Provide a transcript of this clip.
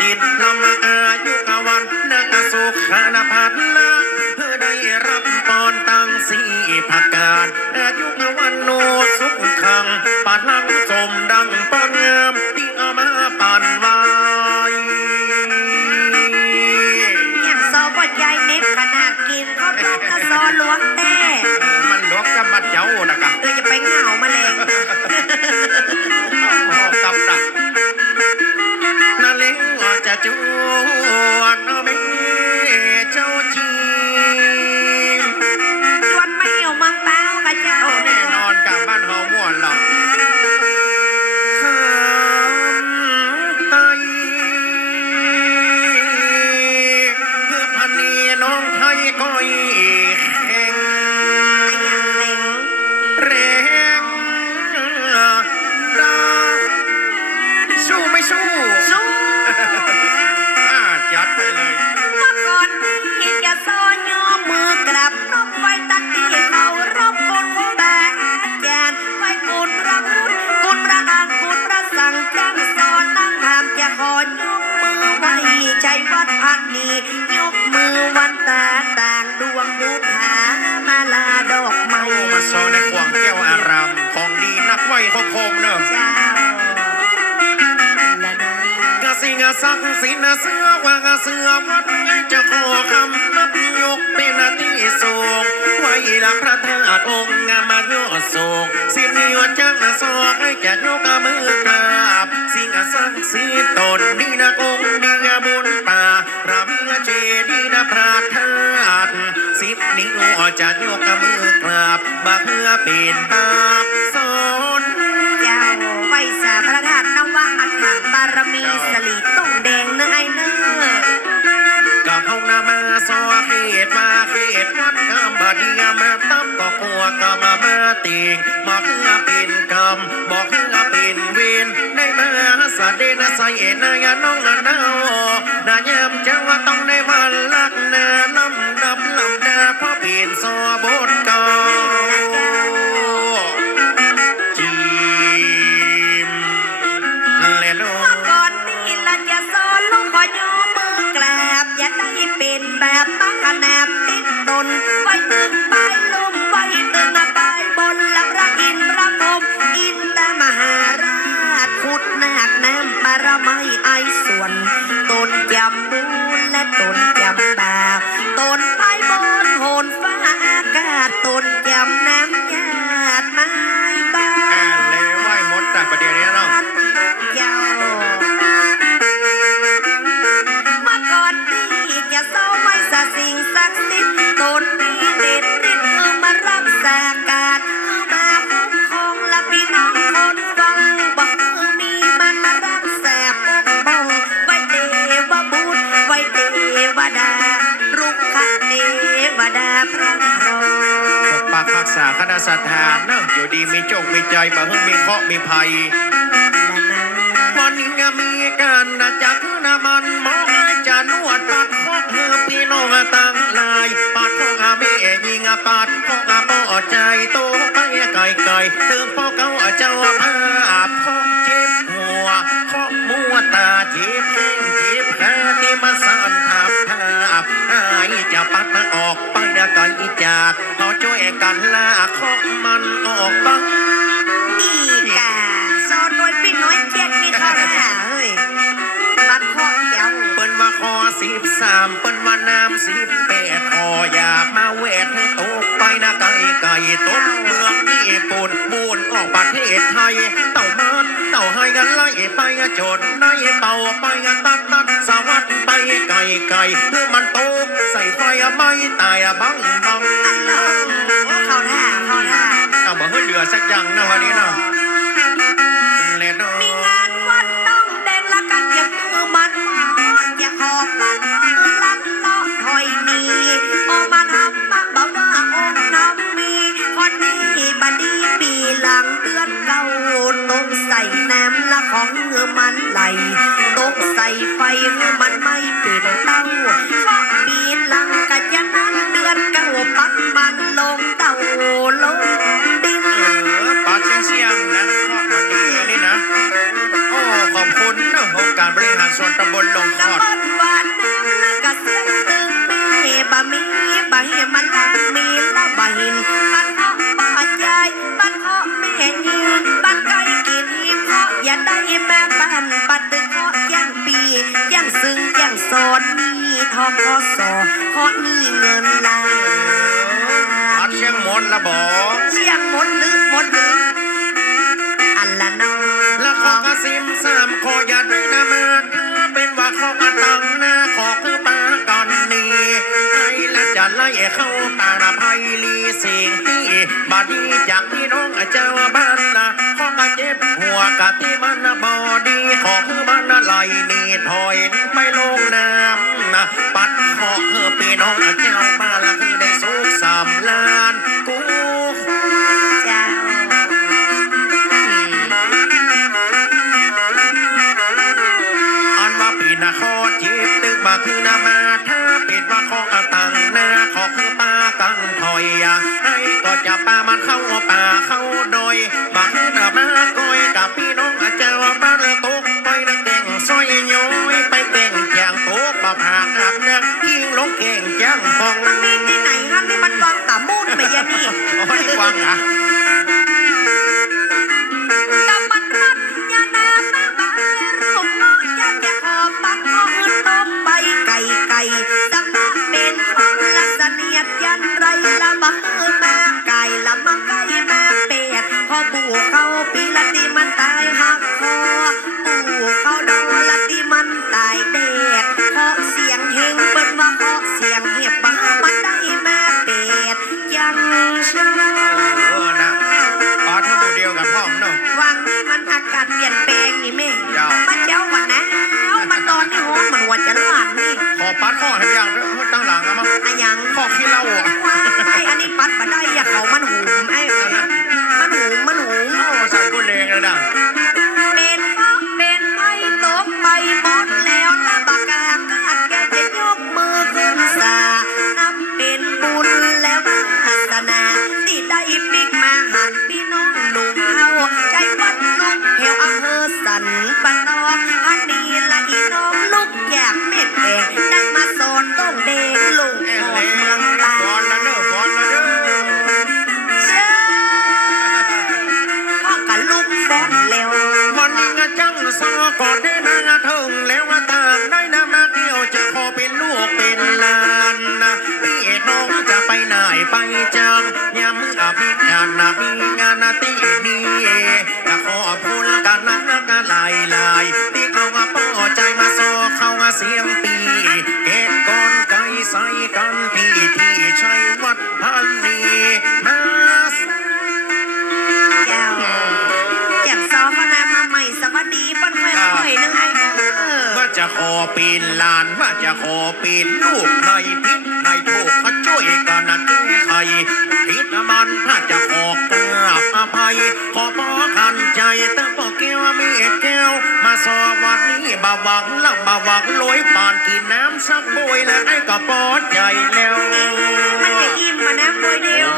กิจนำอายุกวันนักสุขานพัดละเพื่อได้รับปอนตังสีผักกาดอายุกวันโนสุขขังปานลังสมดังปอนงามที่เอามาปานไว้อย่างซอบดยายเน็บขนาดกินข้าวต้มกระซอหลวง มางแก้วอารามของดีนักไหวเขาคมเนอะเจ้าะนกะสิงะสักสินะเสือว่ากะเสือวัดจะขอคำนับยกเป็นอาทิสูงไว้ละพระธาตุองค์งามายอดสูงสินิวจังสอกให้จะยกมือกราบสิงะสักสีตนนี่นะ ป็นบาปสอนเจ้าไว้สาพระธาตุนวะอัฏฐบารมีสลีต้องแดงเนื้อไอเนื้อก็เข้านามาซอเขตมาเขตวัดกำบดีมาตั้มก็กลัวก็มามาติงมาเพื่อเป็นกรรมบอกเพื่อเป็นเวรได้มาสะเดนะใส่นายน้องนา บุญและตนจำบาต้น ปกปักรักษาคณะสถานเนอะอยู่ดีมีโจกมีใจบ่เพิ่งมีเคราะห์มีภัยและนะวันนี้ก็มีการนะจักนะมันมอให้จะนวดปัดพอกเฮือพี่น้องตั้งลายปัดพอกอาเมยิงปัดพอกอาปอใจโตไปไกลไกลถึงพอกเขาเจ้า จากเขาช่วยกันลากคอกมันออกบ้างนี่กาซอนโดยพี่น้อยเกียกนี่เขาหน้าเฮ้ยบัดข้อเจ้าเปิ้นมาคอสิบสามเปิ้นมาน้ำสิบแปดคออยากมาเวทให้ตกไปนะไก่ไก่ตกเมืองญี่ปุ่นบูนออกประเทศไทยเต่ามันเต่าให้กันไล่ไปจนในเป่าไปตัดตัดสวัสดไปไก่ไก่เพื่อมันโตใส่ไฟไม่ตายบังบังอันเลิศโอ้เขาท่าเขาท่าเอามาให้เหลือสักอย่างนะวันนี้นะ มันลงเต่าลงดินปาเชียงเชียงนพ่อมาเจนี่นะอ้ขอบคุณนะองการบริหารส่นตำบลลงคอดตำบวานกระเสียงตึงมีบะมีบะหิมันลังมีละบะหินบันเพาะบะยายบันเพาะแม่ยินบันไก่กินเพาอย่าได้แม่บ้านปัดตึงร่างปีย่างซึ้งย่างโซนมีทองพอสอเพาะมีเงินลาน ชียงมนต์ละบอกเชียงหมดลึกหมดลึกอันละน้องแล้วขอกระซิมสามขออย่าได้นะมาคือเป็นว่าขอกระตังหน้าขอคือปาก่อนนี้ไอ้ละจะไล่เข้าตาละไพลีสิ่งที่บาดีจากพี่น้องเจ้าบ้านนะขอกระเจ็บหัวกะที่มันบอดีขอคือมันไหลนี่ถอยไปลงน้ำนะปัดขอคือพี่น้องเจ้า ก็จะปามันเข้าอ ปีละตีมันตายหักคอปู่เขาดอละตีมันตายแดดเพราะเสียงเฮงเปิ้นว่าเพราะเสียงเห็บบ้ามันได้มาเป็ดยังชอบเออนะปลาทั้งตัวเดียวกับพ่อมเนาะวังนี่มันอากาศเปลี่ยนแปลงนี่แม่เจ้ามันเจ้าวันนะมันตอนนี่ห้องมันหัวจะหลานนี่ขอปัดข้อให้ยังเด้อตั้งหลังอะมั้งอะหยังข้อขี้เหล้า ไปไหนไปจังยามมืออภิญาณมีงานตีดีจะขอพูดกันนักนักหลายหลายที่เขาว่าป้อใจมาซอเขาว่าเสียงปีเกตก่อนไก่ใส่กันพี่ที่ชัยวัดพันนีมาเจ้าแจ่มซอพนามาใหม่สวัสดีเปิ้นค่อยนึงไอ้เด้อว่าจะขอปีนลานว่าจะขอปีนลูกใน กเขาช่วยกันนะแก้ไขพิษมันถ้าจะออกราบอภัยขอพอขันใจแต่ปอกแก้วมีแก้ว มาสอวัดนี้บาหวังลับาหวังลอยปานกินน้ำสักบวยแล้วไอ้ก็ปอดใจแล้วมันจะอิ่มมานะบวยเดียว